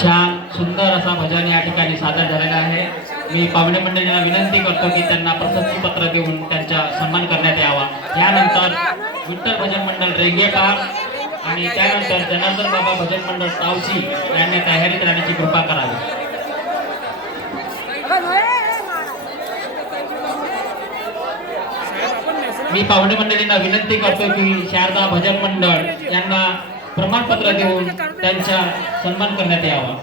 छान सुंदर असा भजन या ठिकाणी सादर झालेला आहे। मी पाहुणे मंडळींना विनंती करतो की त्यांना प्रशस्ती पत्र देऊन त्यांचा सन्मान करण्यात यावा। यानंतर विठ्ठल भजन मंडळ रेंगेपार आणि त्यानंतर जनार्दन बाबा भजन मंडळ तावसी यांनी तयारीत राहण्याची कृपा करावी। मी पाहुणे मंडळींना विनंती करतो की शारदा भजन मंडळ यांना प्रमाणपत्र देऊन त्यांचा सन्मान करण्यात यावा।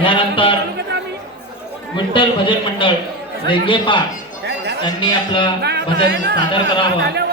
यानंतर विठ्ठल भजन मंडळ रेंगेपार त्यांनी आपलं भजन सादर करावं।